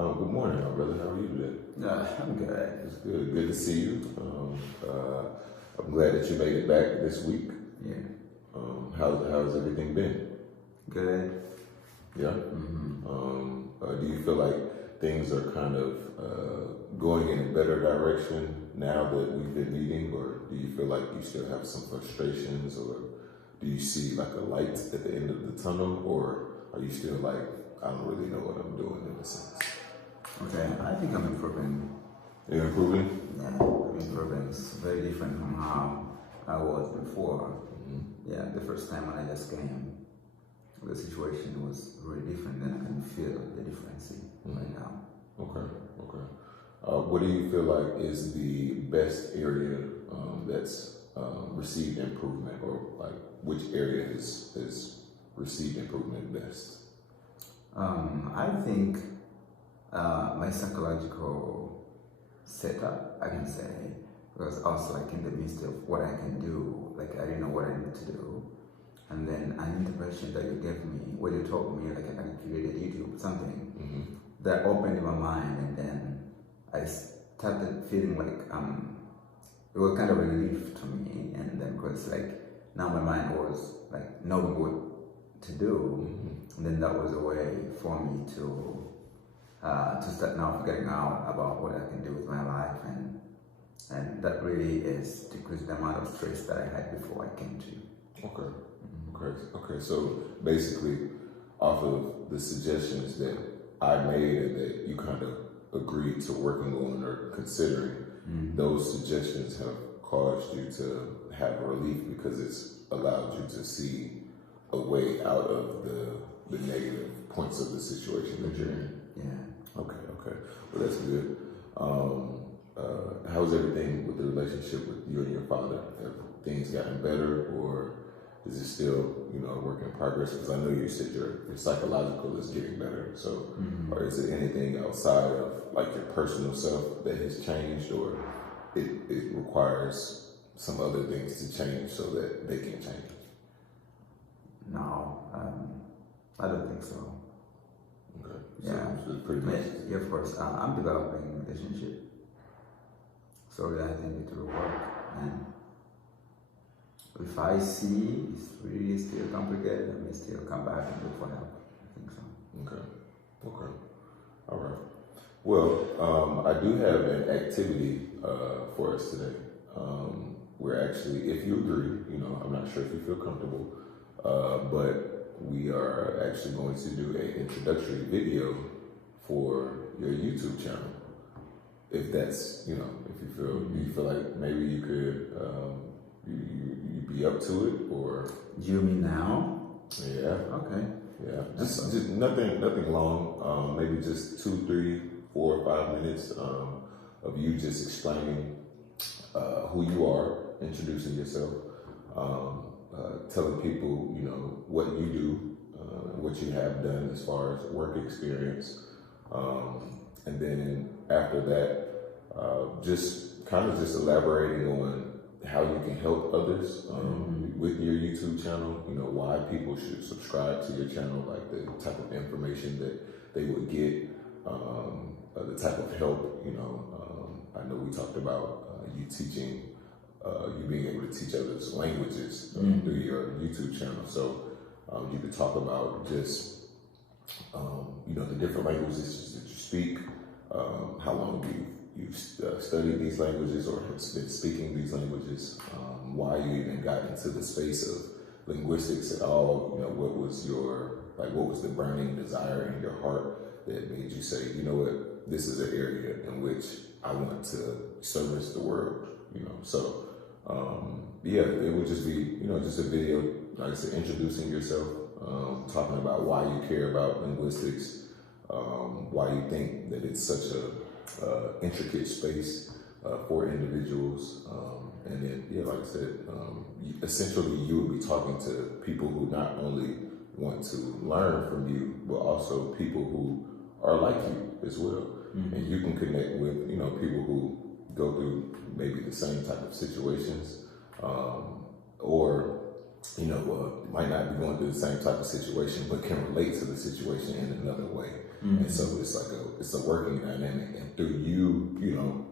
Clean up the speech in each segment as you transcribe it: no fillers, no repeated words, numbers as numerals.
Good morning, my brother. How are you today? I'm good. It's good. Good to see you. I'm glad that you made it back this week. Yeah. How's everything been? Good. Yeah. Do you feel like things are kind of going in a better direction now that we've been meeting, or do you feel like you still have some frustrations, or do you see like a light at the end of the tunnel, or are you still like, I don't really know what I'm doing in a sense? Okay. I think I'm improving. You're improving? Yeah, I'm improving. It's very different from how I was before. Yeah, the first time when I just came, the situation was very different, and I can feel the difference right now. Okay. What do you feel like is the best area that's received improvement, or like which area is received improvement best? I think my psychological setup, I can say, was also like in the midst of what I can do. Like I didn't know what I need to do, and then an intervention that you gave me, when you told me like I can create a YouTube something, that opened my mind, and then I started feeling like it was kind of a relief to me, and then because like now my mind was like knowing what to do, and then that was a way for me to start now figuring out about what I can do with my life, and that really is decreased the amount of stress that I had before I came to you. Okay. So basically, off of the suggestions that I made and that you kind of agreed to working on or considering, those suggestions have caused you to have relief because it's allowed you to see a way out of the negative points of the situation that you're in. Yeah. Okay. Well, that's good. How's everything with the relationship with you and your father? Have things gotten better, or is it still, a work in progress? Because I know you said your psychological is getting better. So, or is it anything outside of like your personal self that has changed, or it requires some other things to change so that they can change? No, I don't think so. Okay. Yeah. So it's pretty much. Yeah, of course. I'm developing a relationship, so I think it will work. And if I see it's really still complicated, I may still come back and look for help. I think so. Okay. All right. Well, I do have an activity for us today. We're actually, if you agree, I'm not sure if you feel comfortable, but we are actually going to do an introductory video for your YouTube channel. If that's, if do you feel like maybe you could, you be up to it, or? Do you mean now? Yeah. Okay. Yeah. Just nothing long. Maybe just 2, 3, 4, 5 minutes of you just explaining who you are, introducing yourself, telling people, what you do, what you have done as far as work experience, and then after that, just elaborating on how you can help others with your YouTube channel. Why people should subscribe to your channel, like the type of information that they would get, the type of help. I know we talked about you teaching, you being able to teach others languages through your YouTube channel. So you could talk about just the different languages that you speak, how long you've studied these languages or have been speaking these languages, why you even got into the space of linguistics at all. What was the burning desire in your heart that made you say, this is an area in which I want to service the world. So it would just be just a video, like I said, introducing yourself, talking about why you care about linguistics, why you think that it's such a intricate space for individuals, and then like I said, essentially you will be talking to people who not only want to learn from you, but also people who are like you as well, and you can connect with people who go through maybe the same type of situations, or might not be going through the same type of situation, but can relate to the situation in another way. And so it's like it's a working dynamic. And through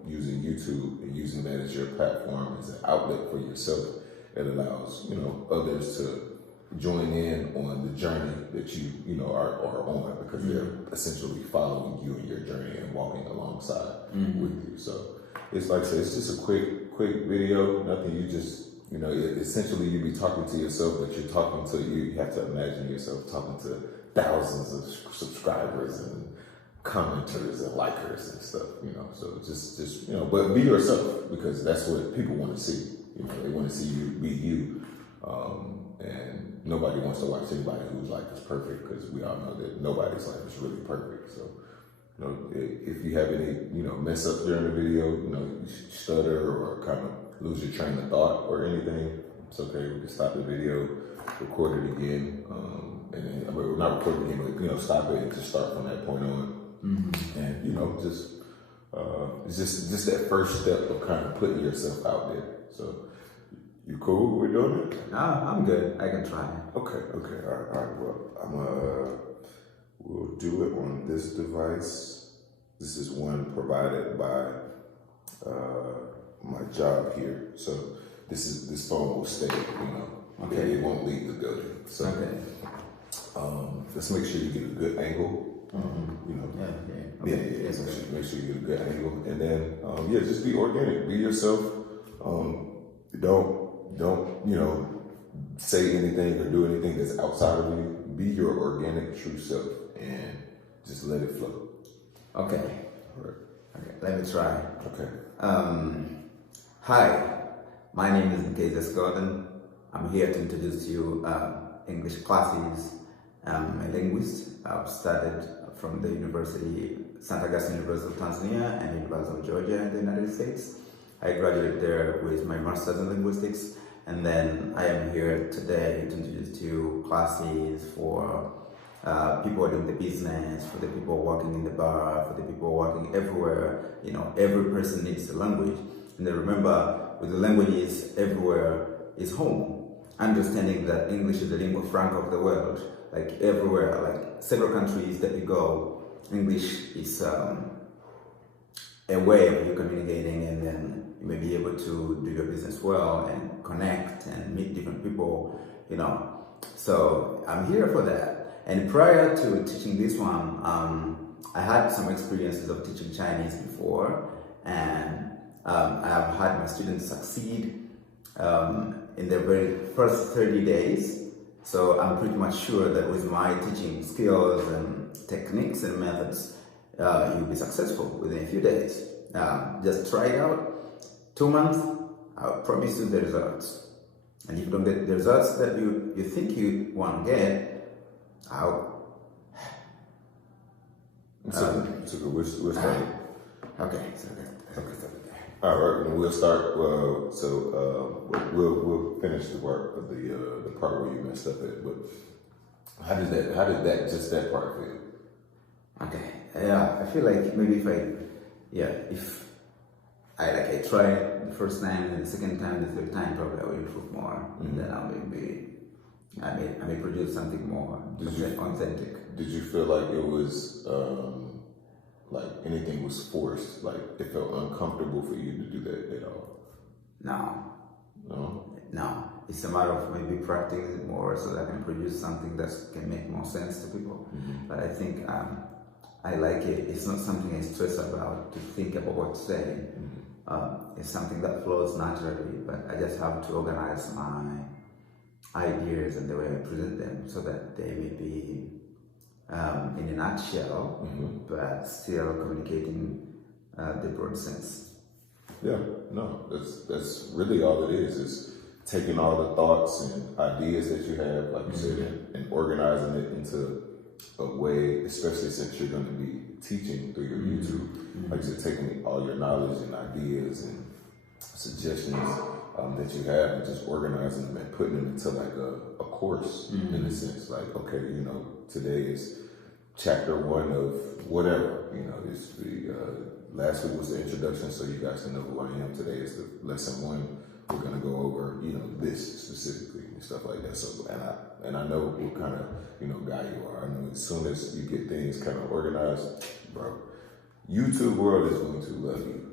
using YouTube and using that as your platform, as an outlet for yourself, it allows, others to join in on the journey that you are on, because they're essentially following you in your journey and walking alongside with you. So it's like I said, it's just a quick video, nothing. You just, essentially you be talking to yourself, but you're talking to you have to imagine yourself talking to thousands of subscribers and commenters and likers and stuff, so just but be yourself, because that's what people want to see. They want to see you be you, and nobody wants to watch anybody whose life is perfect, because we all know that nobody's life is really perfect. So if you have any mess up during the video, you stutter or kind of lose your train of thought or anything, it's okay. We can stop the video, record it again, and then we're not record it again, but stop it and just start from that point on. And just it's just that first step of kind of putting yourself out there. So you cool? We're doing it? No, I'm good. I can try. Okay. All right. Well, we'll do it on this device. This is one provided by my job here. So this phone will stay. Okay. It won't leave the building. So let's make sure you get a good angle. Make sure you get a good angle, and then just be organic, be yourself. Don't say anything or do anything that's outside of you. Be your organic, true self, and just let it flow. Okay. All right. Okay. Let me try. Okay. Hi, my name is Mkezes Gordon. I'm here to introduce to you English classes. I'm a linguist. I've studied from the St. Augustine University of Tanzania and University of Georgia in the United States. I graduated there with my master's in linguistics, and then I am here today to introduce to you classes for people doing the business, for the people working in the bar, for the people working everywhere. Every person needs a language. And then remember, with the languages, everywhere is home. Understanding that English is the lingua franca of the world. Like everywhere, like several countries that you go, English is a way of you communicating, and then you may be able to do your business well and connect and meet different people, So I'm here for that. And prior to teaching this one, I had some experiences of teaching Chinese before, and I have had my students succeed in their very first 30 days. So I'm pretty much sure that with my teaching skills and techniques and methods, you'll be successful within a few days. Just try it out. 2 months, I'll promise you the results. And if you don't get the results that you think you want to get, we'll start. Okay. All right, and we'll start. We'll finish the work of the part where you messed up at. But how did that part feel? Okay. Yeah, I feel like maybe if I try it the first time, and the second time, the third time, probably I will improve more. And then I may produce something more authentic. Did you feel like it was like anything was forced? Like it felt uncomfortable for you to do that at all? No. It's a matter of maybe practicing more so that I can produce something that can make more sense to people. But I think I like it. It's not something I stress about to think about what to say. It's something that flows naturally, but I just have to organize my ideas and the way I present them so that they may be in a nutshell, but still communicating the broad sense. Yeah, no, that's really all it is taking all the thoughts and ideas that you have, like you said, and organizing it into a way, especially since you're going to be teaching through your YouTube, like you said, taking all your knowledge and ideas and suggestions that you have and just organizing them and putting them into like a course in a sense. Like, okay, today is chapter 1 of whatever, last week was the introduction, so you guys can know who I am. Today is the lesson 1 we're gonna go over, this specifically and stuff like that. So, and I know what kind of, guy you are. I know as soon as you get things kind of organized, bro, YouTube world is going to love you.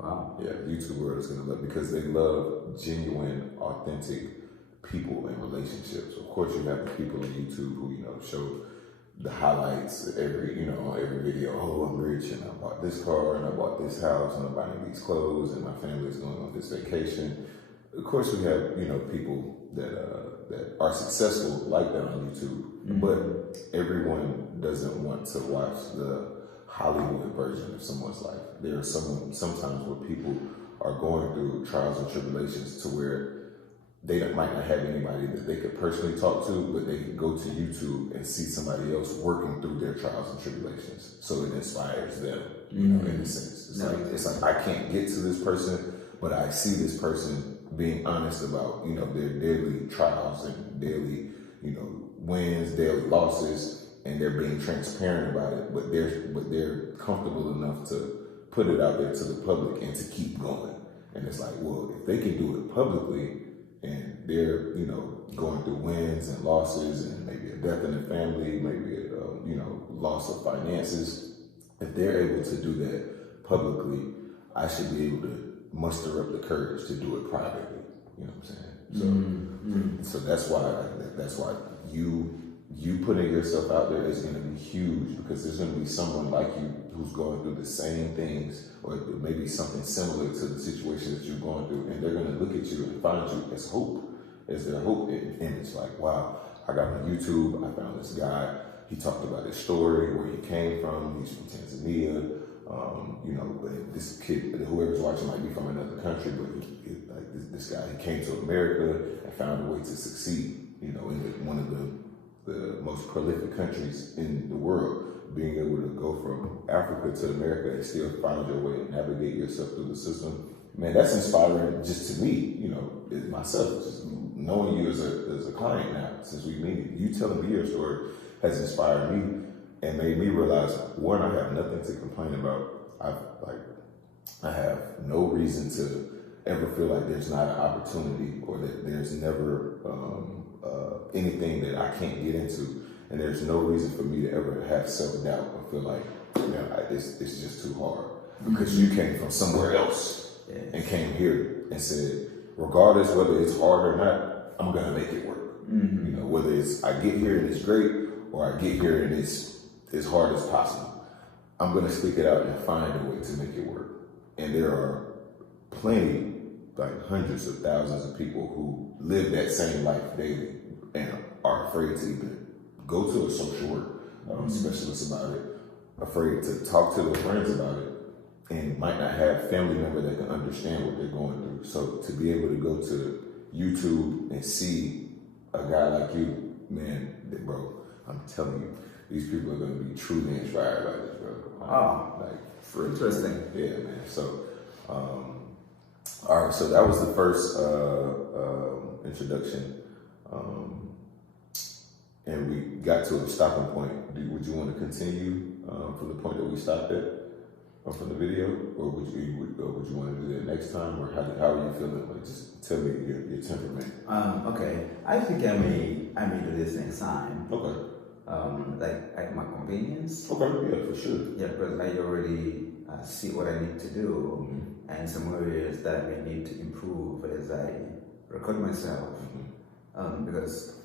Wow. Yeah, YouTube world is going to love, because they love genuine, authentic people and relationships. Of course, you have the people on YouTube who, show the highlights on every video. Oh, I'm rich and I bought this car and I bought this house and I'm buying these clothes and my family is going on this vacation. Of course, we have, people that are successful like that on YouTube, but everyone doesn't want to watch the Hollywood version of someone's life. There are sometimes where people are going through trials and tribulations to where they might not have anybody that they could personally talk to, but they can go to YouTube and see somebody else working through their trials and tribulations. So it inspires them, in a sense. It's like I can't get to this person, but I see this person being honest about, their daily trials and daily, wins, daily losses, and they're being transparent about it, but they're comfortable enough to put it out there to the public and to keep going. And it's like, well, if they can do it publicly and they're, going through wins and losses and maybe a death in the family, maybe a, loss of finances, if they're able to do that publicly, I should be able to muster up the courage to do it privately. You know what I'm saying? So that's why you putting yourself out there is going to be huge, because there's going to be someone like you who's going through the same things, or maybe something similar to the situation that you're going through, and they're going to look at you and find you as hope, as their hope. And it's like, wow, I got on YouTube, I found this guy, he talked about his story, where he came from, he's from Tanzania, this kid, whoever's watching might be from another country, but this guy, he came to America and found a way to succeed, in one of the most prolific countries in the world, being able to go from Africa to America and still find your way and navigate yourself through the system. Man, that's inspiring just to me, myself, just knowing you as a client now, since we meet. You telling me your story has inspired me and made me realize, one, I have nothing to complain about. I have no reason to ever feel like there's not an opportunity, or that there's never anything that I can't get into, and there's no reason for me to ever have self-doubt or feel like, it's just too hard, because you came from somewhere else and came here and said, regardless whether it's hard or not, I'm gonna make it work. Whether it's I get here and it's great, or I get here and it's as hard as possible, I'm gonna stick it out and find a way to make it work. And there are plenty, like hundreds of thousands of people who live that same life daily and are afraid to even go to a social work specialist about it, afraid to talk to their friends about it, and might not have family member that can understand what they're going through. So to be able to go to YouTube and see a guy like you, man, bro, I'm telling you, these people are going to be truly inspired by this, bro. For interesting. Yeah, man. So, all right. So that was the first introduction, and we got to a stopping point. Would you want to continue from the point that we stopped at, or from the video, or would you want to do that next time, or how are you feeling? Like, just tell me your temperament. Okay, I think I may do this next time. Okay. Like at my convenience. Okay, yeah, for sure. Yeah, because I already see what I need to do, and some areas that I may need to improve as I record myself. Because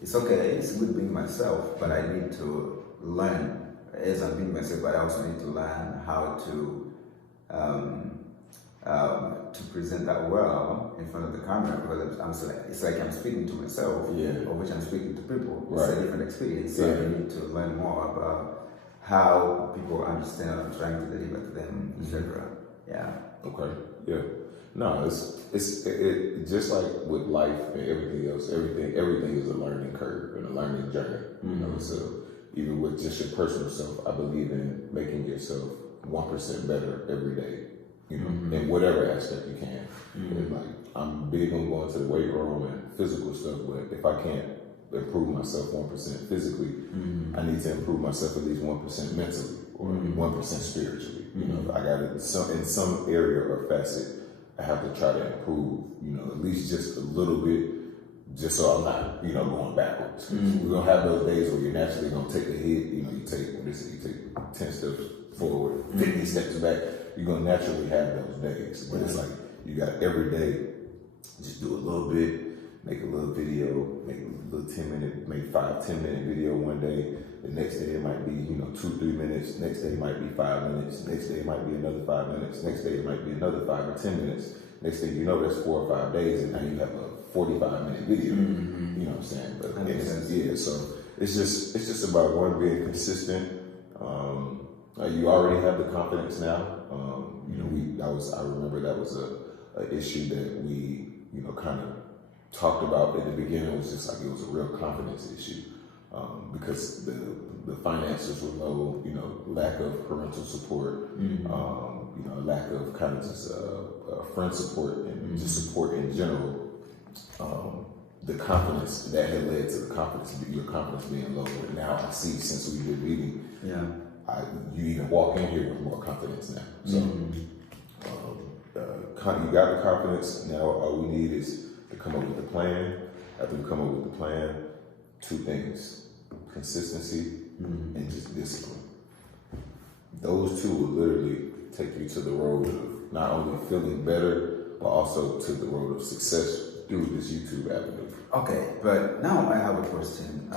it's okay, it's good being myself, but I need to learn as I'm being myself. But I also need to learn how to present that well in front of the camera, because it's like I'm speaking to myself, of which I'm speaking to people. It's a different experience, so I need to learn more about how people understand what I'm trying to deliver to them, etc. Yeah. Okay. Yeah. No, it's just like with life and everything else. Everything is a learning curve and a learning journey. So even with just your personal self, I believe in making yourself 1% better every day. In whatever aspect you can. And like, I'm big on going to the weight room and physical stuff, but if I can't improve myself 1% physically, I need to improve myself at least 1% mentally, or 1% spiritually. I got to, in some area or facet, I have to try to improve, at least just a little bit, just so I'm not, going backwards. We're gonna have those days where you're naturally gonna take a hit. You take 10 steps forward, 50 steps back. You're gonna naturally have those days, but it's like you got every day. Just do a little bit, make a little video, make a little 10-minute, maybe 5-10 minute video one day. The next day it might be 2-3 minutes. Next day it might be 5 minutes. Next day it might be another 5 minutes. Next day it might be another 5 or 10 minutes. Next thing you know, that's 4 or 5 days, and now you have a 45-minute video. You know what I'm saying? But so it's just about one, being consistent. You already have the confidence now. I remember that was a issue that we kind of talked about at the beginning. It was just like it was a real confidence issue because the finances were low. Lack of parental support. Lack of kind of just friend support and just support in general. The confidence that had led to your confidence being low. And now I see, since we've been meeting, you even walk in here with more confidence now. So you got the confidence. Now all we need is to come up with a plan. After we come up with the plan, 2 things: consistency and just discipline. Those 2 will literally take you to the road of not only feeling better, but also to the road of success through this YouTube avenue. Okay, but now I have a question.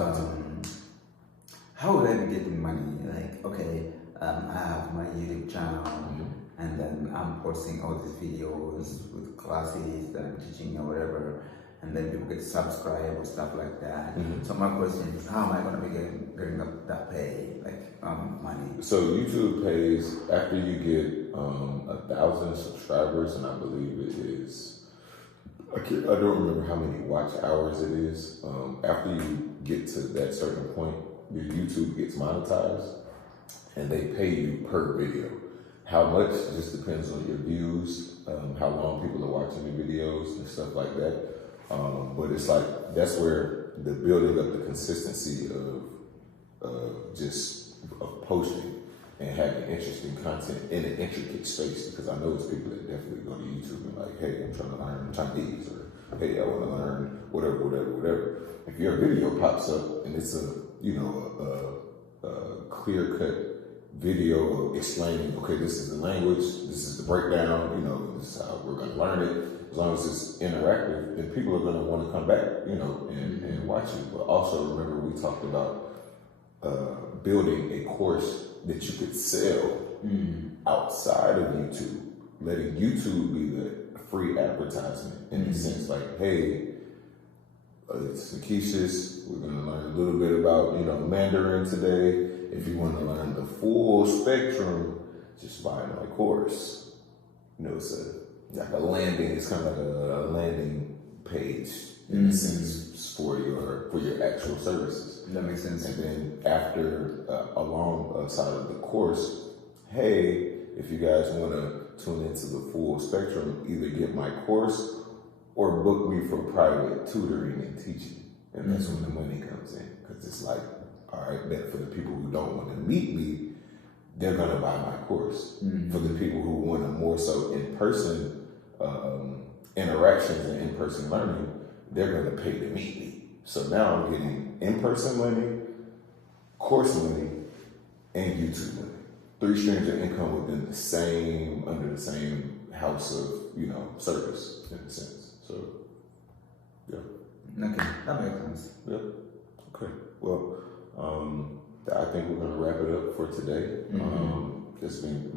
How would I be getting money? Like, I have my YouTube channel, and then I'm posting all these videos with classes that I'm teaching or whatever, and then people get subscribe or stuff like that. So my question is, how am I going to be getting that pay, money? So YouTube pays after you get 1,000 subscribers, and I believe it is, I don't remember how many watch hours it is. After you get to that certain point, your YouTube gets monetized, and they pay you per video. How much just depends on your views, how long people are watching your videos and stuff like that. But it's like, that's where the building up the consistency of posting and having interesting content in an intricate space, because I know there's people that definitely go to YouTube and like, hey, I'm trying to learn Chinese, or hey, I want to learn whatever. If your video pops up and it's a clear-cut video explaining, okay, this is the language, this is the breakdown, this is how we're going to learn it. As long as it's interactive, then people are going to want to come back, and watch it. But also remember, we talked about building a course that you could sell outside of YouTube, letting YouTube be the free advertisement in the sense like, hey, it's Nikish's. We're going to learn a little bit about, Mandarin today. If you want to learn the full spectrum, just buy my course. It's like a landing. It's kind of like a landing page in a sense for your actual services. That makes sense. And then after, alongside of the course, hey, if you guys want to tune into the full spectrum, either get my course or book me for private tutoring and teaching. And that's when the money comes in. Because it's like, all right, bet for the people who don't want to meet me, they're going to buy my course. For the people who want a more so in-person interactions and in-person learning, they're going to pay to meet me. So now I'm getting in-person money, course money, and YouTube money. 3 streams of income within under the same house of, service in a sense. So, yeah. Okay, that makes sense. Yeah. Okay. Well, I think we're going to wrap it up for today. It's been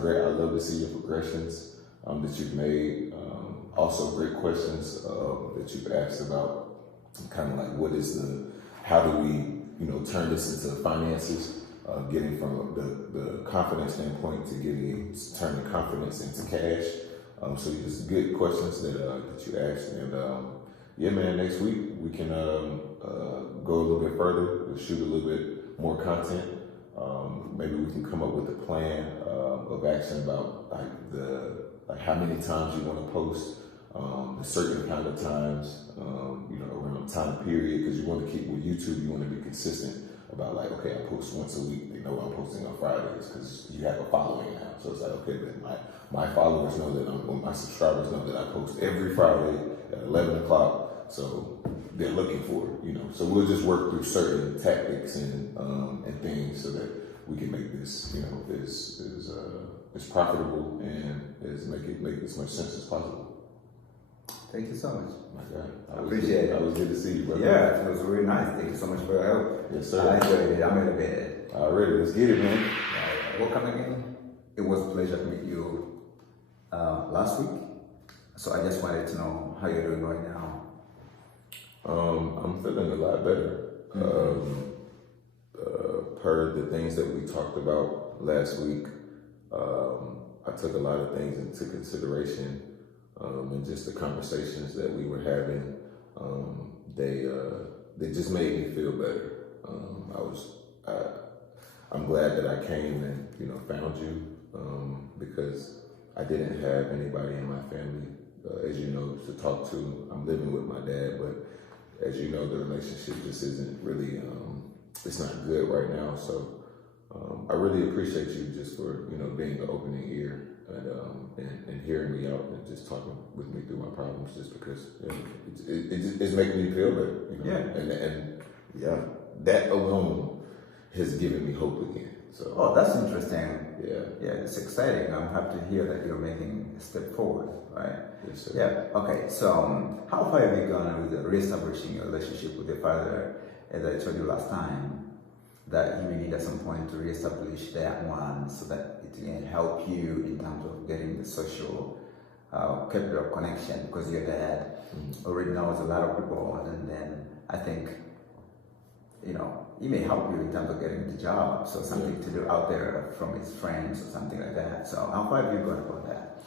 great. I love to see your progressions that you've made. Also, great questions that you've asked about kind of like how do we, turn this into finances, getting from the confidence standpoint to turning confidence into cash. So just good questions that you asked. And yeah, man, next week we can go a little bit further. We'll shoot a little bit more content. Maybe we can come up with a plan of action about how many times you want to post, a certain kind of times, around time period, because you want to keep with YouTube, you want to be consistent about like, okay, I post once a week. They know I'm posting on Fridays because you have a following now. So it's like, okay, then my followers know that my subscribers know that I post every Friday at 11 o'clock. So they're looking for it, you know. So we'll just work through certain tactics and things so that we can make this, you know, as profitable and make as much sense as possible. Thank you so much. My God, I appreciate it. I was good to see you, brother. Yeah, it was really nice. Thank you so much for your help. Yes, sir. I enjoyed it. I'm motivated. Alright, let's get it, man. Welcome again. It was a pleasure to meet you last week. So I just wanted to know how you're doing right now. I'm feeling a lot better. Per the things that we talked about last week, I took a lot of things into consideration, and just the conversations that we were having, they just made me feel better. I'm glad that I came and, you know, found you, because I didn't have anybody in my family, as you know, to talk to. I'm living with my dad, but as you know, the relationship just isn't really, it's not good right now. So I really appreciate you just for, you know, being an opening ear and hearing me out and just talking with me through my problems, just because, you know, it's making me feel better, you know? Yeah. And yeah, that alone has given me hope again. So. Oh, that's interesting. Yeah. Yeah, it's exciting. I'm happy to hear that you're making a step forward, right? Yes, sir. Yeah. Okay. So, how far have you gone with reestablishing your relationship with your father? As I told you last time, that you may need at some point to reestablish that one, so that it can help you in terms of getting the social capital of connection, because your dad already knows a lot of people, and then I think, you know, he may help you in terms of getting the job, so something to do out there from his friends or something like that. So how far have you gone about that?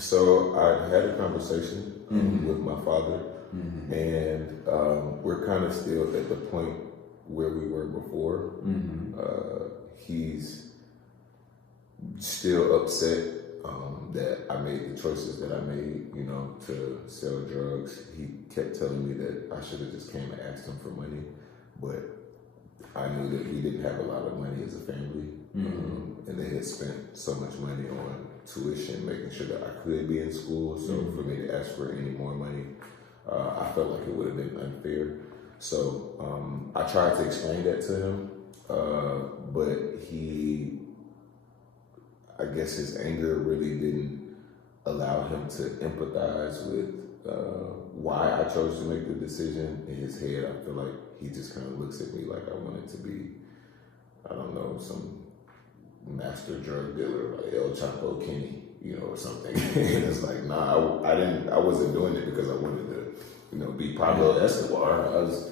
So I had a conversation with my father, and we're kind of still at the point where we were before. He's still upset that I made the choices that I made, you know, to sell drugs. He kept telling me that I should have just came and asked him for money, but I knew that we didn't have a lot of money as a family, and they had spent so much money on tuition, making sure that I could be in school. So for me to ask for any more money, I felt like it would have been unfair. So I tried to explain that to him, but I guess his anger really didn't allow him to empathize with why I chose to make the decision. In his head, I feel like he just kind of looks at me like I wanted to be, I don't know, some master drug dealer, like El Chapo Kenny, you know, or something. And it's like, nah, I wasn't doing it because I wanted to, you know, be Pablo Escobar. I was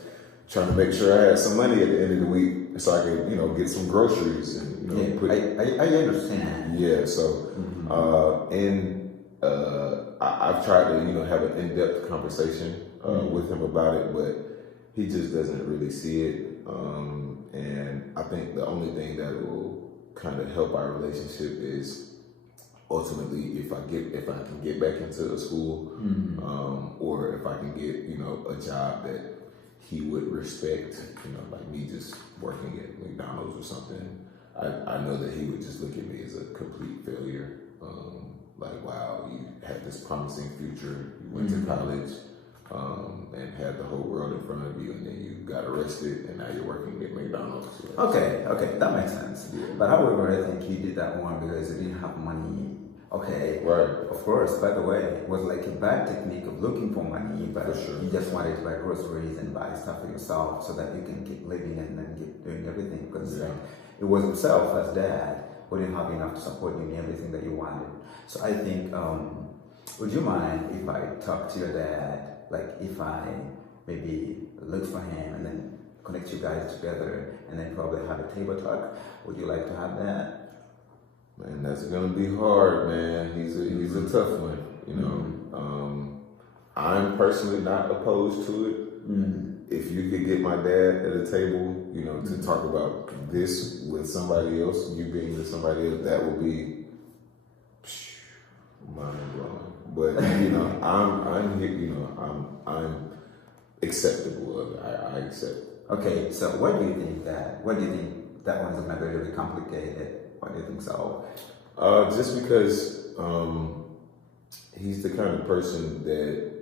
trying to make sure I had some money at the end of the week so I could, you know, get some groceries and, you know, I understand. Yeah, so I've tried to, you know, have an in-depth conversation with him about it, but he just doesn't really see it. And I think the only thing that will kind of help our relationship is ultimately if I can get back into a school, or if I can get, you know, a job that he would respect, you know, like me just working at McDonald's or something. I know that he would just look at me as a complete failure. Like, wow, you had this promising future, you went to college, and had the whole world in front of you, and then you got arrested, and now you're working at McDonald's. Okay, that makes sense. Yeah. But however, I think you did that one because you didn't have money. Okay, right. Of course, by the way, it was like a bad technique of looking for money, but you just wanted to buy groceries and buy stuff for yourself so that you can keep living and then keep doing everything, because like, it was himself as dad who didn't have enough to support you in everything that you wanted. So I think, would you mind if I talk to your dad, like if I maybe look for him and then connect you guys together and then probably have a table talk? Would you like to have that? Man, that's gonna be hard, man. He's a tough one, you know. I'm personally not opposed to it. If you could get my dad at a table, you know, to talk about this with somebody else, you being with somebody else, that would be mind blowing. But you know, I'm here. You know, I'm acceptable of it. I accept Okay, so what do you think that? What do you think that one's gonna be really complicated? Why do you think so? Just because he's the kind of person that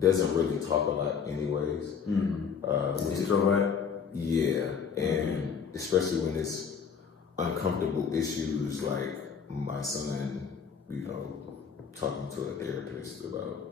doesn't really talk a lot, anyways. Introvert. Yeah, and especially when it's uncomfortable issues like my son, talking to a therapist about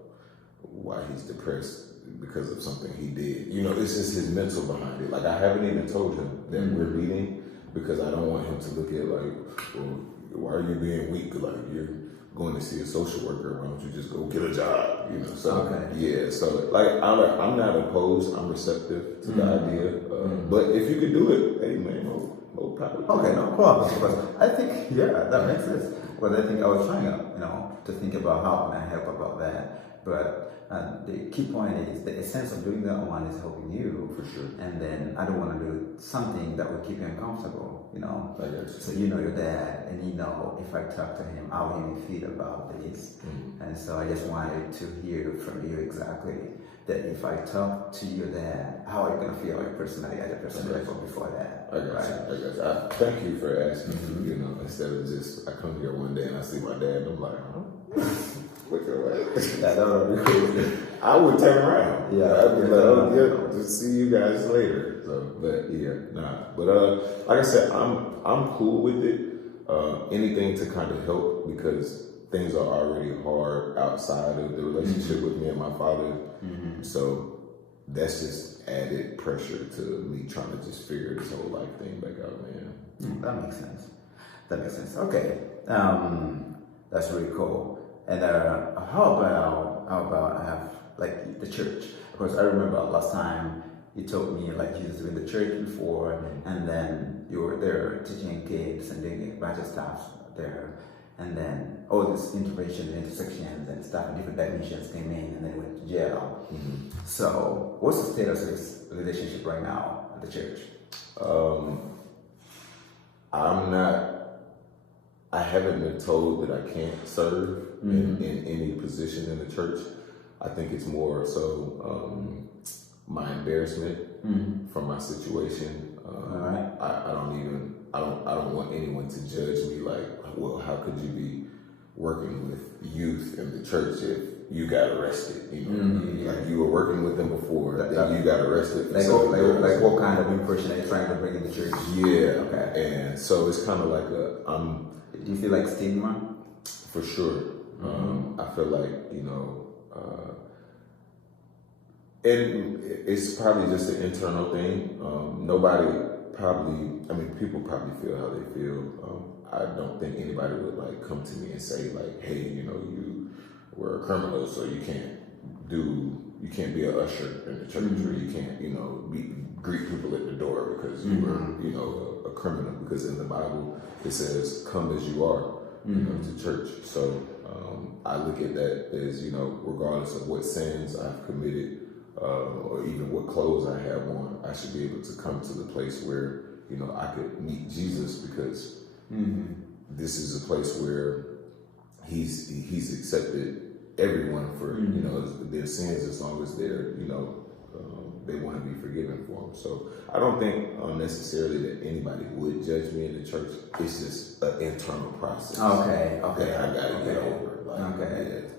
why he's depressed because of something he did. It's just his mental behind it. Like, I haven't even told him that we're meeting because I don't want him to look at like, well, why are you being weak? Like, you're going to see a social worker. Why don't you just go get a job? So yeah. So like, I'm not opposed. I'm receptive to the idea. But if you could do it, hey man, no problem. Okay, no problem. But I think that makes sense. But I think I was trying to think about how can I help about that. But the key point is the essence of doing that one is helping you. For sure. And then I don't want to do something that would keep you uncomfortable, I guess. So your dad, and if I talk to him, how will he feel about this? And so I just wanted to hear from you exactly that if I talk to your dad, how are you going to feel like personally as a person before that? I got you. Thank you for asking. Instead of just I come here one day and I see my dad, and I'm like, huh? Look at that. Yeah, that would be crazy. I would turn around. Yeah, I'd be like, just see you guys later. So, but yeah, nah. But like I said, I'm cool with it. Anything to kind of help because things are already hard outside of the relationship with me and my father. So that's just added pressure to me trying to just figure this whole life thing back out, man. That makes sense. Okay, that's really cool. And how about I have like the church? Because I remember last time you told me like you was in the church before, and then you were there teaching kids and doing a bunch of stuff there, and then all this intervention and intersections and stuff and different dimensions came in, and then went to jail. So what's the status of this relationship right now at the church? I haven't been told that I can't serve in any position in the church. I think it's more so my embarrassment from my situation. I don't want anyone to judge me like, well, how could you be working with youth in the church if you got arrested? Like you were working with them before, then you got arrested. Like what kind of impression are you trying to bring in the church? Yeah. Okay. And so it's kind of like do you feel like stigma? For sure. I feel like, and it's probably just an internal thing. People probably feel how they feel. I don't think anybody would like come to me and say like, hey, you were a criminal, so you can't be an usher in the church, or you can't, greet people at the door because you were, a criminal. Because in the Bible it says, "Come as you are," to church. So I look at that as, regardless of what sins I've committed, or even what clothes I have on, I should be able to come to the place where, I could meet Jesus, because this is a place where he's accepted everyone for, their sins, as long as they're, they want to be forgiven for them. So I don't think necessarily that anybody would judge me in the church. It's just an internal process. Okay. That I gotta get over.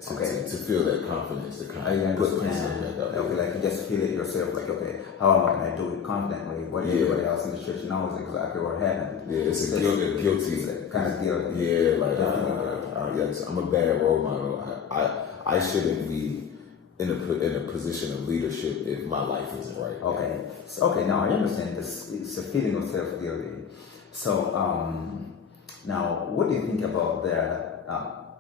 To feel that confidence to kind of put myself back out. Okay, like you just feel it yourself, like, okay, how am I going to do it confidently? What everybody else in the church knows exactly what happened. Yeah, it's a guilty. Kind of guilty. Yeah, like I'm a bad role model. I shouldn't be in a position of leadership if my life isn't right. Okay, now I understand this. It's a feeling of self-guilty. So now, what do you think about that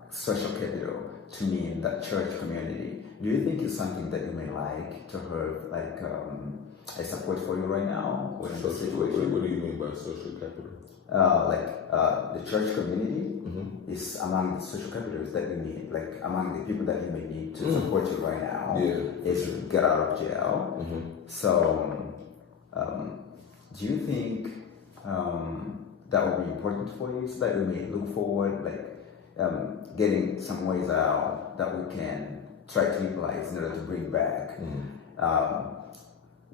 social capital to me in that church community? Do you think it's something that you may like to have, like a support for you right now? What do you mean by social capital? The church community is among the social capitals that you need, like among the people that you may need to support you right now. Is you get out of jail. So, do you think that would be important for you, so that we may look forward, like getting some ways out that we can try to utilize in order to bring back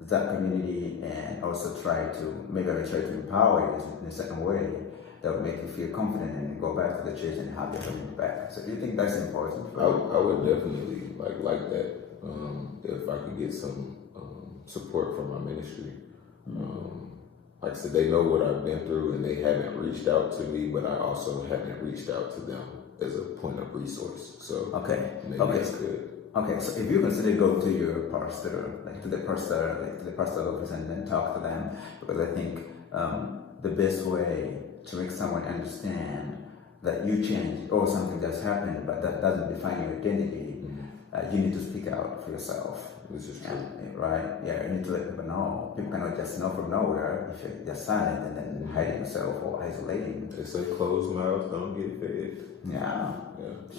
that community and also try to, maybe I will try to empower you in a certain way that would make you feel confident and go back to the church and have your community back. So do you think that's important for you? I would definitely like that. If I could get some support from my ministry. Like I said, they know what I've been through and they haven't reached out to me, but I also haven't reached out to them as a point of resource. So maybe that's good. Okay, so if you consider go to your pastor, to the pastor office and then talk to them, because I think the best way to make someone understand that you changed or something that's happened, but that doesn't define your identity, you need to speak out for yourself. This is true. Right? Yeah, you need to let people know. People cannot just know from nowhere if you're just silent and then hiding yourself or isolating. They say closed mouths don't get fed. Yeah.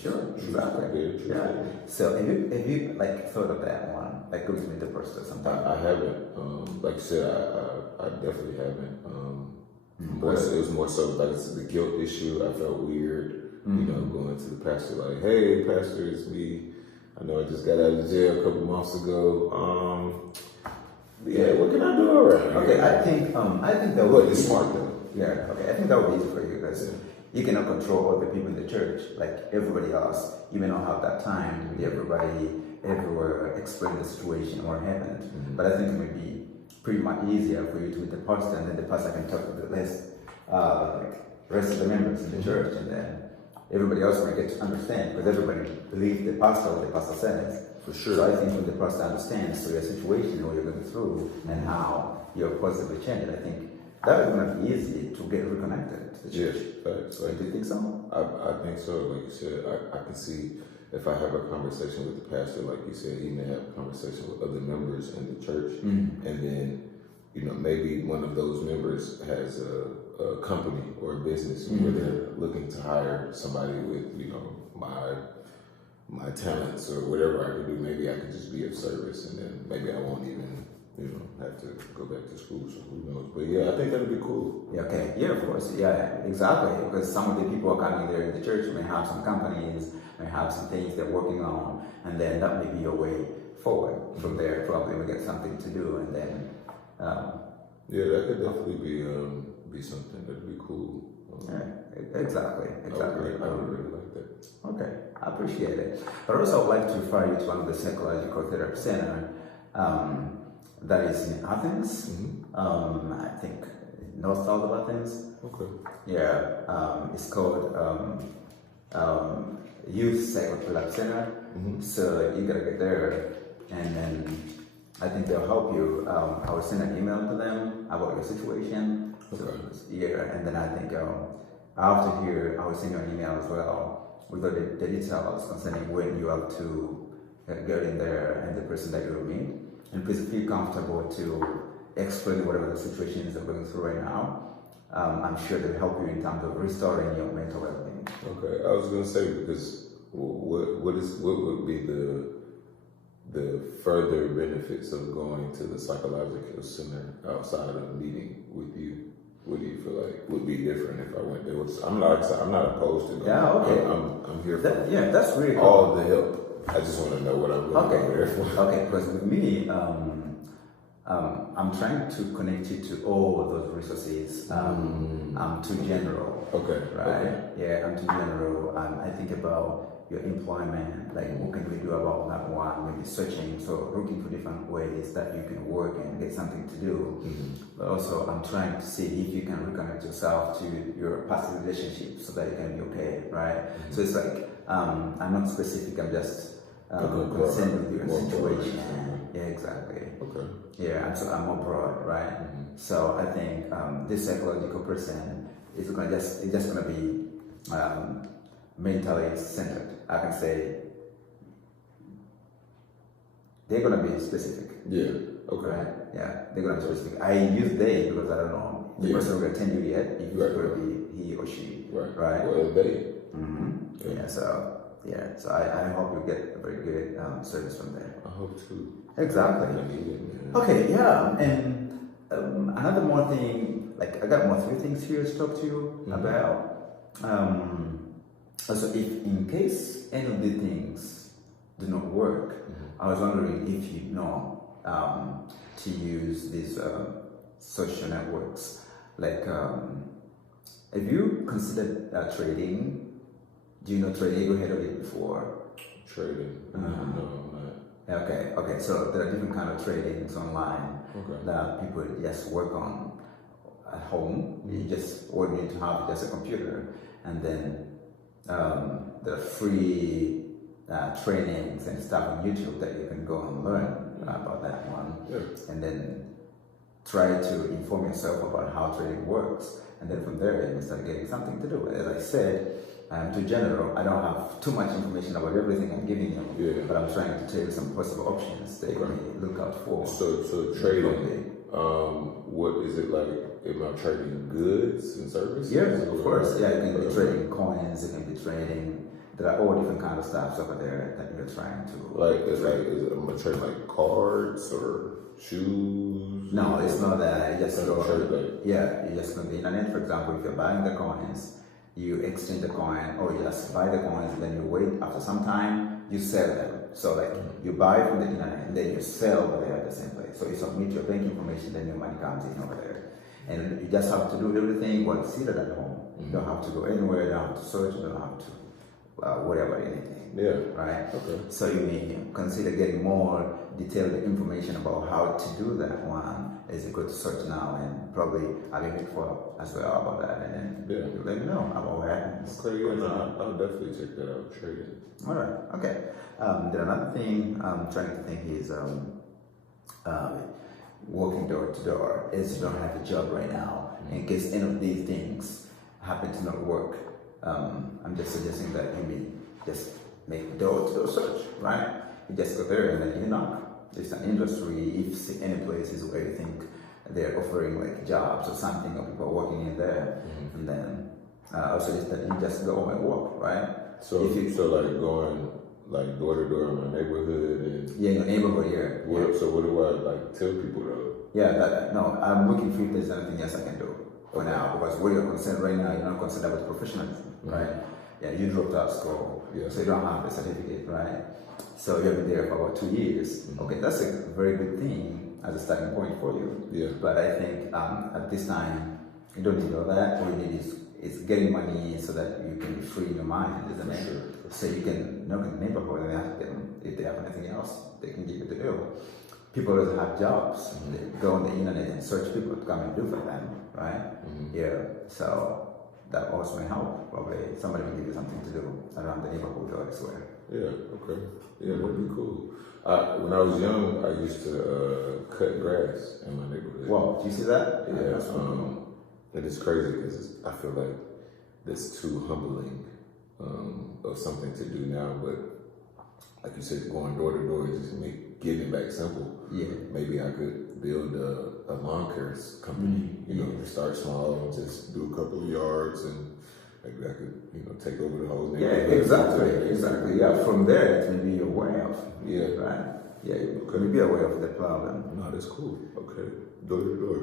Sure. Exactly. Very true. Yeah. So have you thought of that one? Like go to meet the person or something? I haven't. Like I said, I definitely haven't. It was more so like it's the guilt issue. I felt weird, going to the pastor like, "Hey, pastor, it's me. I know I just got out of jail a couple months ago. Yeah, what can I do around here?" Okay, I think that would be smart though. Yeah. Okay, I think that would be easy for you because you cannot control all the people in the church like everybody else. You may not have that time with everybody everywhere explain the situation or what happened. But I think it would be pretty much easier for you to meet the pastor, and then the pastor can talk to the rest of the members in the church, and then everybody else might get to understand because everybody believes the pastor what the pastor says. For sure. So I think when the pastor understands your situation, what you're going through, and how you're positively changed, I think that is going to be easy to get reconnected to the church. Facts. Do you think so? I think so. Like you said, I can see if I have a conversation with the pastor, like you said, he may have a conversation with other members in the church, and then maybe one of those members has a company or a business where they're looking to hire somebody with my talents or whatever I can do. Maybe I could just be of service, and then maybe I won't even have to go back to school. So who knows? But yeah, I think that'd be cool. Yeah, okay. Yeah, of course. Yeah, exactly. Because some of the people are coming there in the church may have some companies, may have some things they're working on, and then that may be your way forward. From there, probably we get something to do, and then. Yeah, that could definitely be something that'd be cool. Yeah, exactly. I would really like that. Okay, I appreciate it. But also, I'd like to refer you to one of the psychological therapy center that is in Athens. I think north south of Athens. Okay. Yeah, it's called Youth Psychotherapy Center. So you gotta get there, and then I think they'll help you. I will send an email to them about your situation. Okay. So, yeah, and then I think after here, I will send you an email as well with the details concerning when you have to get in there and the person that you will meet. And please feel comfortable to explain whatever the situation is you're going through right now. I'm sure they'll help you in terms of restoring your mental well-being. Okay, I was gonna say because what would be the further benefits of going to the psychological center outside of meeting with you? What do you feel like would be different if I went there? I'm not opposed to going. Yeah, okay. I'm here for that's really cool. all the help. I just want to know what I'm going to go there for. Okay, because with me, I'm trying to connect you to all of those resources. I'm too general. Okay. Right? Okay. Yeah, I'm too general. I think about your employment, like what can we do about that one, maybe searching, so looking for different ways that you can work and get something to do. But also I'm trying to see if you can reconnect yourself to your past relationship so that you can be okay, right? So it's like, I'm not specific, I'm just concerned with your situation. Yeah, exactly. Okay. Yeah, and so I'm more broad, right? So I think this psychological person is just gonna be mentally centered. I can say they're gonna be specific. Yeah. Okay. Right? Yeah, they're gonna be specific. I use they because I don't know the person will attend you yet if it's gonna be he or she. Right. Well, they. Yeah. So I hope you get a very good service from there. I hope too. Exactly. I need it, man. Okay. Yeah. And another more thing. Like I got more 3 things here to talk to you about. So if in case any of the things do not work, I was wondering if you know to use these social networks. Like, have you considered trading? Do you know trading? Have you heard of it before? Trading? No, I'm not. Okay. So there are different kind of tradings online that people just work on at home. You just all you need to have just a computer, and then there are free trainings and stuff on YouTube that you can go and learn about that one, and then try to inform yourself about how trading works, and then from there you can start getting something to do. As I said, I'm too general. I don't have too much information about everything I'm giving you, but I'm trying to tell you some possible options that you may look out for. So trading, what is it like? Am I trading goods and services? Yes, of course. Yeah, you can be trading coins. You can be trading. There are all different kind of stuff over there that you're trying to. Am I trading like cards or shoes? No, it's not that. You just go. You just go on the internet. For example, if you're buying the coins, you exchange the coin, or you just buy the coins, and then you wait. After some time, you sell them. So like you buy from the internet, and then you sell over there at the same place. So you submit your bank information, then your money comes in over there. And you just have to do everything while seated at home. You don't have to go anywhere, you don't have to search, you don't have to worry about anything. Yeah. Right? Okay. So you may consider getting more detailed information about how to do that one as you go to search now, and probably I'll be for as well about that, and then you let me know about what happens. Okay, I'll definitely check that out. Trading. All right. Okay. Then another thing I'm trying to think is working door to door. As you don't have a job right now, in case any of these things happen to not work, I'm just suggesting that you may just make door to door search, right? You just go there and then you knock. It's an industry. If any places where you think they're offering like jobs or something, or people are working in there, and then also just that you just go home and work, right? So like going like door to door in my neighborhood and in your neighborhood, So what do I like tell people though? Yeah, no, I'm looking for if there's anything else I can do for now, because where you're concerned right now, you're not concerned about professionalism, right? Yeah, you dropped out of school, so you don't have the certificate, right? So you've been there for about 2 years. Okay, that's a very good thing as a starting point for you. Yeah. But I think at this time, you don't need all that. All you need is getting money so that you can be free in your mind, isn't it? Sure. So you can knock in the neighborhood and ask them if they have anything else they can give you to do. People always have jobs. They go on the internet and search people to come and do for them, right? Yeah. So that also may help. Probably somebody will give you something to do around the neighborhood or elsewhere. Yeah. Okay. Yeah, that'd be cool. When I was young, I used to cut grass in my neighborhood. Wow, do you see that? Yeah. And it's crazy because I feel like that's too humbling of something to do now. But like you said, going door to door just make getting it back simple. Yeah. Maybe I could build a lawn care company. Start small and just do a couple of yards, and maybe I could take over the whole neighborhood. Yeah, exactly. Yeah, from there it may be aware of. Yeah. Right. Yeah, you could be aware of the problem. No, that's cool. Okay, door to door.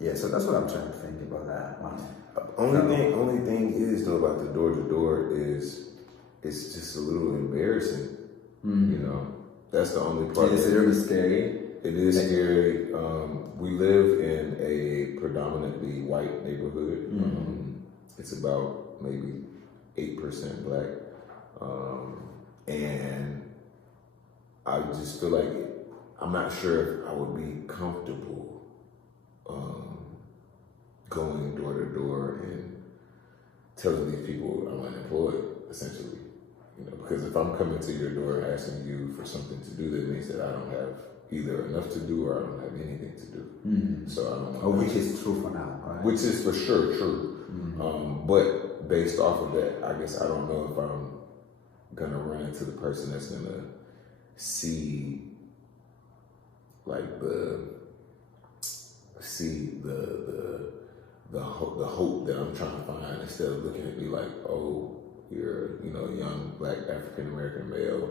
Yeah, so that's what I'm trying to think about that one. Only thing is though about the door to door is it's just a little embarrassing. That's the only part. It's a little scary. It is scary. We live in a predominantly white neighborhood. It's about maybe 8% black, and I just feel like I'm not sure if I would be comfortable going door to door and telling these people I'm unemployed, essentially. Because if I'm coming to your door asking you for something to do, that means that I don't have either enough to do or I don't have anything to do. So I don't know. Which is true for now, right? Which is for sure true. But based off of that, I guess I don't know if I'm gonna run into the person that's gonna see like the hope that I'm trying to find, instead of looking at me like, oh, you're a young black African American male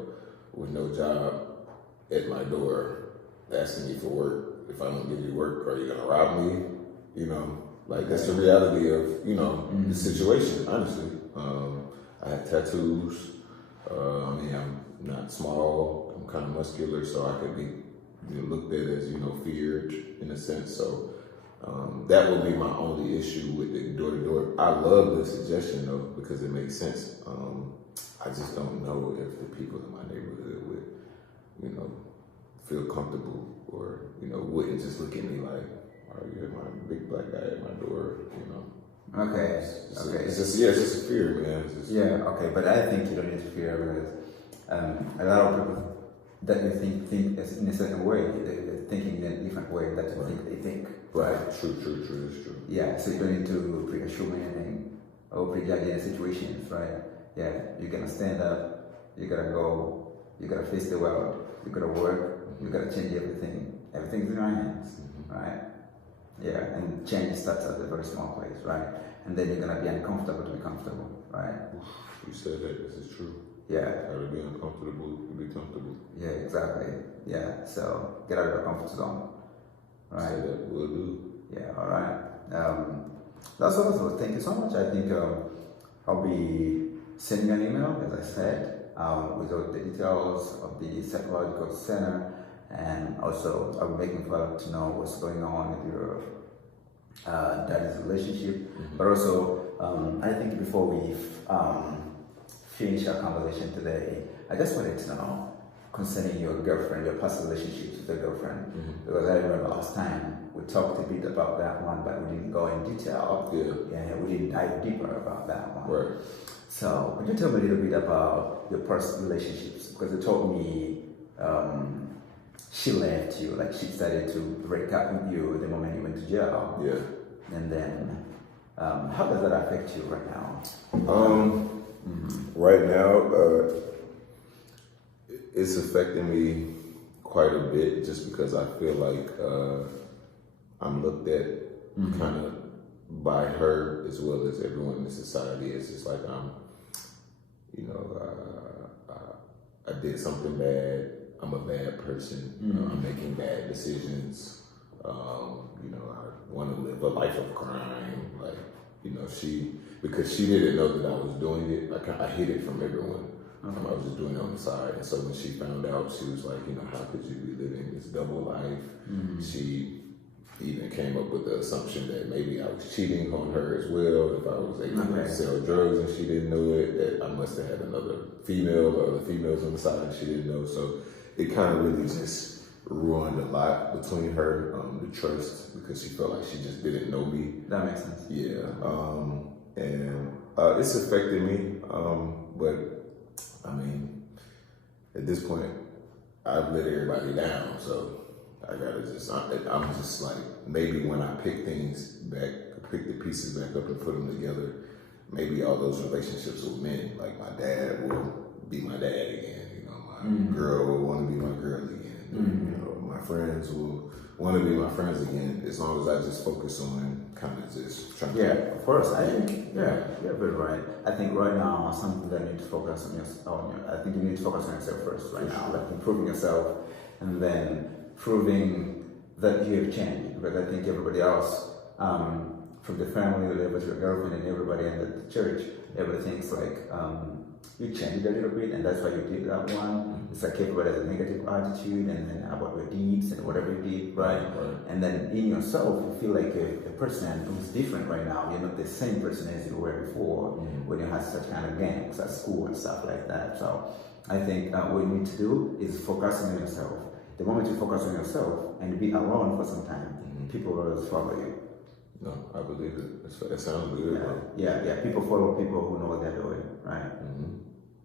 with no job at my door asking me for work. If I don't give you work, are you gonna rob me? Like that's the reality of the situation. Honestly, I have tattoos. I'm not small. I'm kind of muscular, so I could be looked at as feared in a sense. So that would be my only issue with the door to door. I love the suggestion though because it makes sense. I just don't know if the people in my neighborhood would feel comfortable or wouldn't just look at me like, "Oh, you're my big black guy at my door," Okay. It's just a fear, man. Okay, but I think you don't need to fear because a lot of people that you think in a certain way, they're thinking in a different way that you think they think. Right. True. It's true. Yeah. So you don't need to pre-assume anything or prejudge any situations, right? Yeah. You're gonna stand up. You gotta go. You gotta face the world. You gotta work. You gotta change everything. Everything's in your hands, right? Yeah, and change starts at a very small place, right? And then you're gonna be uncomfortable to be comfortable, right? You said that. This is true. Yeah. How to be uncomfortable to be comfortable. Yeah, exactly. Yeah. So get out of your comfort zone, right? Say that will do. Yeah. All right. That's all. Thank you so much. I think I'll be sending an email, as I said, with all the details of the psychological center. And also, I'll be making follow-up to know what's going on with your daddy's relationship. But also, I think before we finish our conversation today, I just wanted to know concerning your girlfriend, your past relationships with your girlfriend. Because I remember last time we talked a bit about that one, but we didn't go in detail. Yeah, we didn't dive deeper about that one. Right. So, could you tell me a little bit about your past relationships? Because you told me she left you, like she started to break up with you the moment you went to jail. Yeah. And then, how does that affect you right now? Right now, it's affecting me quite a bit just because I feel like I'm looked at kind of by her as well as everyone in the society. It's just like I did something bad. I'm a bad person. I'm making bad decisions. I want to live a life of crime. Because she didn't know that I was doing it. I hid it from everyone. I was just doing it on the side. And so when she found out, she was like, how could you be living this double life? She even came up with the assumption that maybe I was cheating on her as well. If I was able to sell drugs and she didn't know it, that I must have had another female or other females on the side and she didn't know. So it kind of really just ruined a lot between her, the trust, because she felt like she just didn't know me. That makes sense. Yeah. And it's affected me. But I mean, at this point, I've let everybody down. So I gotta I'm just like, maybe when I pick the pieces back up and put them together, maybe all those relationships will mend. Like my dad will be my dad again. My girl will want to be my girl again. My friends will want to be my friends again. As long as I just focus on kind of just trying to. Yeah, of course. I think you're very right. I think right now something that you need to focus on I think you need to focus on yourself first right now, like improving yourself, and then proving that you have changed. Because I think everybody else, from the family level to your girlfriend and everybody in the church, everybody thinks like you changed a little bit, and that's why you did that one. It's like everybody has a negative attitude, and then about your deeds and whatever you did, right? And then in yourself, you feel like a person who's different right now. You're not the same person as you were before when you had such kind of gangs at school and stuff like that. So I think what you need to do is focus on yourself. The moment you focus on yourself and be alone for some time, people will always follow you. No, I believe it. That sounds good, bro. Yeah. People follow people who know what they're doing, right?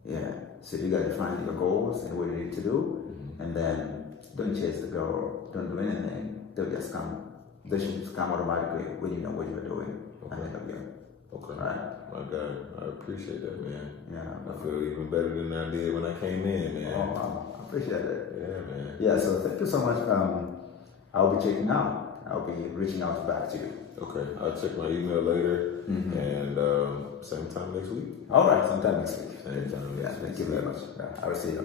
Yeah. So you got to find your goals and what you need to do, and then don't chase the girl. Don't do anything. They'll just come. They should just come automatically when you know what you're doing. Okay. All right. My God, I appreciate that, man. Yeah. I feel even better than I did when I came in, man. Oh, I appreciate it. Yeah, man. Yeah. So thank you so much. I'll be checking out. I'll be reaching out back to you. Okay, I'll check my email later, and same time next week. All right, sometime next week. Same time. Yeah, thank you very much. I will see you.